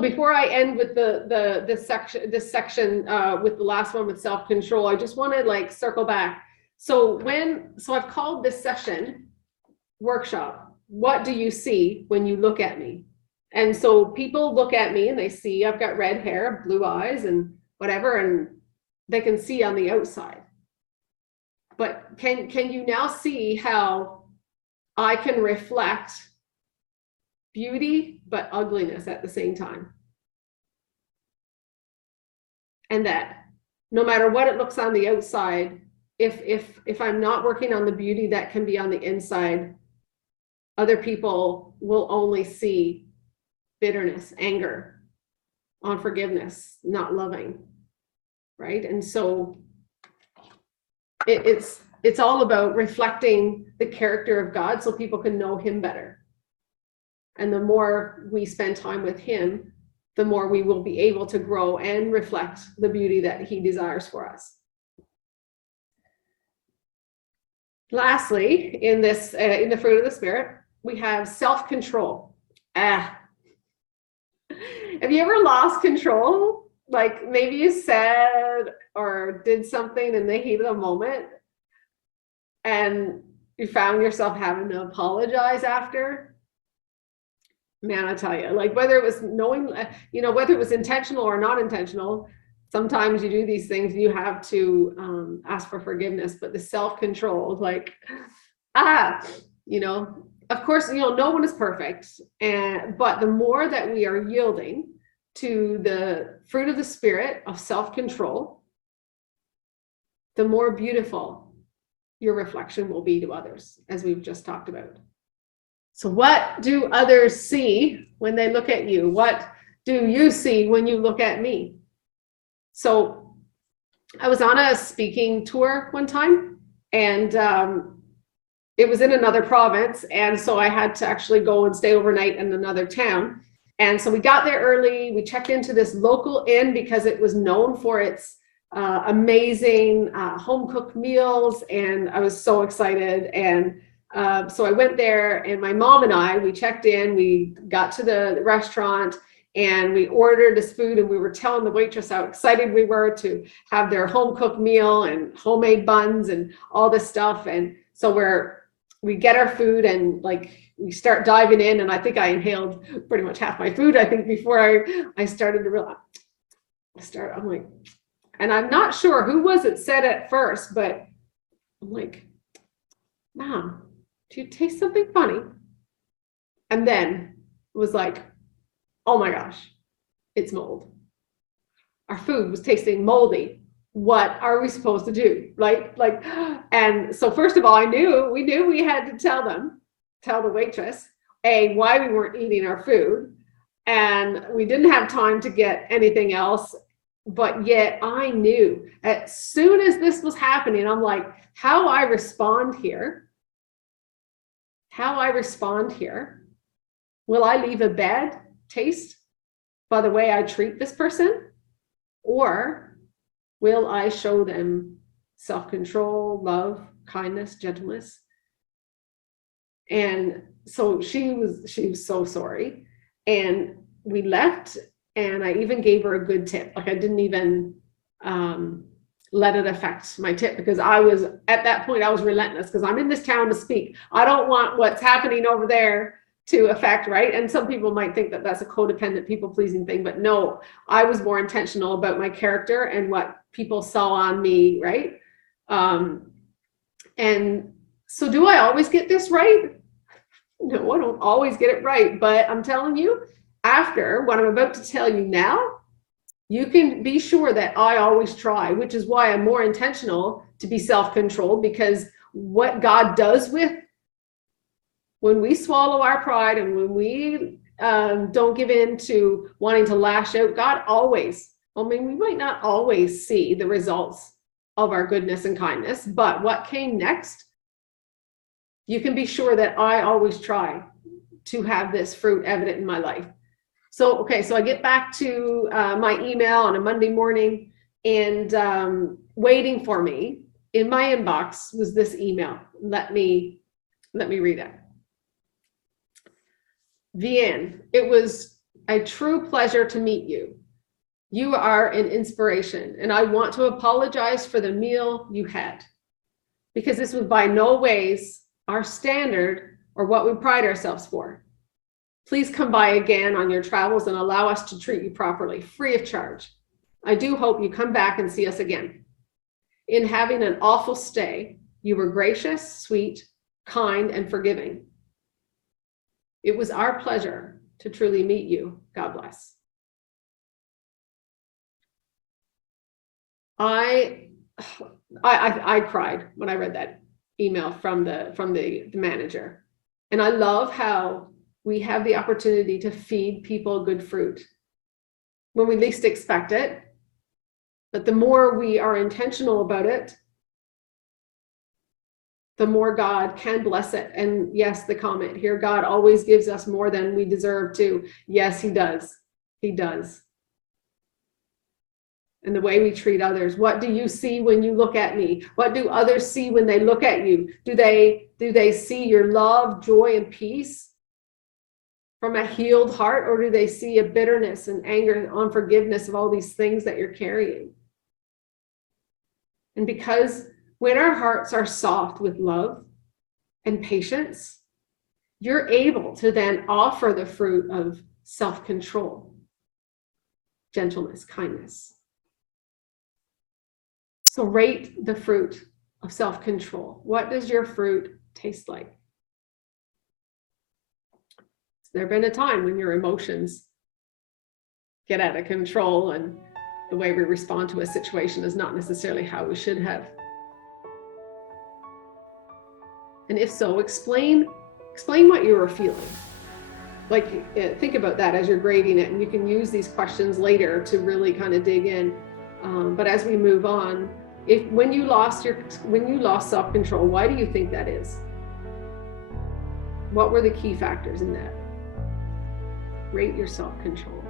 before I end with this section with the last one with self-control, I just want to like circle back. So I've called this session workshop. What do you see when you look at me? And so people look at me and they see I've got red hair, blue eyes, and whatever, and they can see on the outside. But can you now see how I can reflect beauty but ugliness at the same time? And that no matter what it looks on the outside, if I'm not working on the beauty that can be on the inside, other people will only see bitterness, anger, unforgiveness, not loving, right? And so it's all about reflecting the character of God so people can know him better. And the more we spend time with him, the more we will be able to grow and reflect the beauty that he desires for us. Lastly, in the fruit of the Spirit, we have self-control. Have you ever lost control? Like maybe you said or did something in the heat of the moment and you found yourself having to apologize after? Man, I tell you, like whether it was whether it was intentional or not intentional, sometimes you do these things, you have to ask for forgiveness. But the self-control, like, of course, no one is perfect. But the more that we are yielding to the fruit of the Spirit of self-control, the more beautiful your reflection will be to others, as we've just talked about. So what do others see when they look at you? What do you see when you look at me? So I was on a speaking tour one time, and it was in another province. And so I had to actually go and stay overnight in another town. And so we got there early. We checked into this local inn because it was known for its amazing home-cooked meals. And I was so excited. And so I went there, and my mom and we checked in, we got to the restaurant, and we ordered this food, and we were telling the waitress how excited we were to have their home-cooked meal and homemade buns and all this stuff. And so we get our food, and like we start diving in, and I think I inhaled pretty much half my food, I think, before I started to realize, I'm like, and I'm not sure who was it said at first, but I'm like, Mom, do you taste something funny? And then it was like, oh my gosh, it's mold. Our food was tasting moldy. What are we supposed to do? And so first of all, we knew we had to tell the waitress, why we weren't eating our food. And we didn't have time to get anything else. But yet I knew as soon as this was happening, I'm like, how I respond here, will I leave a bad taste by the way I treat this person? Or will I show them self-control, love, kindness, gentleness? And so she was so sorry. And we left, and I even gave her a good tip. Like I didn't even let it affect my tip, because at that point I was relentless, because I'm in this town to speak. I don't want what's happening over there to affect, right? And some people might think that that's a codependent, people-pleasing thing, but no, I was more intentional about my character and what people saw on me, right? And so do I always get this right? No, I don't always get it right, but I'm telling you, after what I'm about to tell you now, you can be sure that I always try, which is why I'm more intentional to be self-controlled, because what God does when we swallow our pride and when we don't give in to wanting to lash out, God always, we might not always see the results of our goodness and kindness, but what came next, you can be sure that I always try to have this fruit evident in my life. So I get back to my email on a Monday morning, and waiting for me in my inbox was this email. Let me read it. Vianne, it was a true pleasure to meet you. You are an inspiration, and I want to apologize for the meal you had, because this was by no ways our standard or what we pride ourselves for. Please come by again on your travels and allow us to treat you properly, free of charge. I do hope you come back and see us again. In having an awful stay, you were gracious, sweet, kind, and forgiving. It was our pleasure to truly meet you. God bless. I cried when I read that email from the manager. And I love how we have the opportunity to feed people good fruit when we least expect it. But the more we are intentional about it, the more God can bless it. And yes, the comment here, God always gives us more than we deserve to. Yes, he does. He does. And the way we treat others. What do you see when you look at me? What do others see when they look at you? Do they see your love, joy, and peace from a healed heart, or do they see a bitterness and anger and unforgiveness of all these things that you're carrying? And because when our hearts are soft with love and patience, you're able to then offer the fruit of self-control, gentleness, kindness. So rate the fruit of self-control. What does your fruit taste like? Has there been a time when your emotions get out of control and the way we respond to a situation is not necessarily how we should have? And if so, explain what you were feeling. Like, think about that as you're grading it, and you can use these questions later to really kind of dig in. But as we move on, when you lost self-control, why do you think that is? What were the key factors in that? Rate your self-control.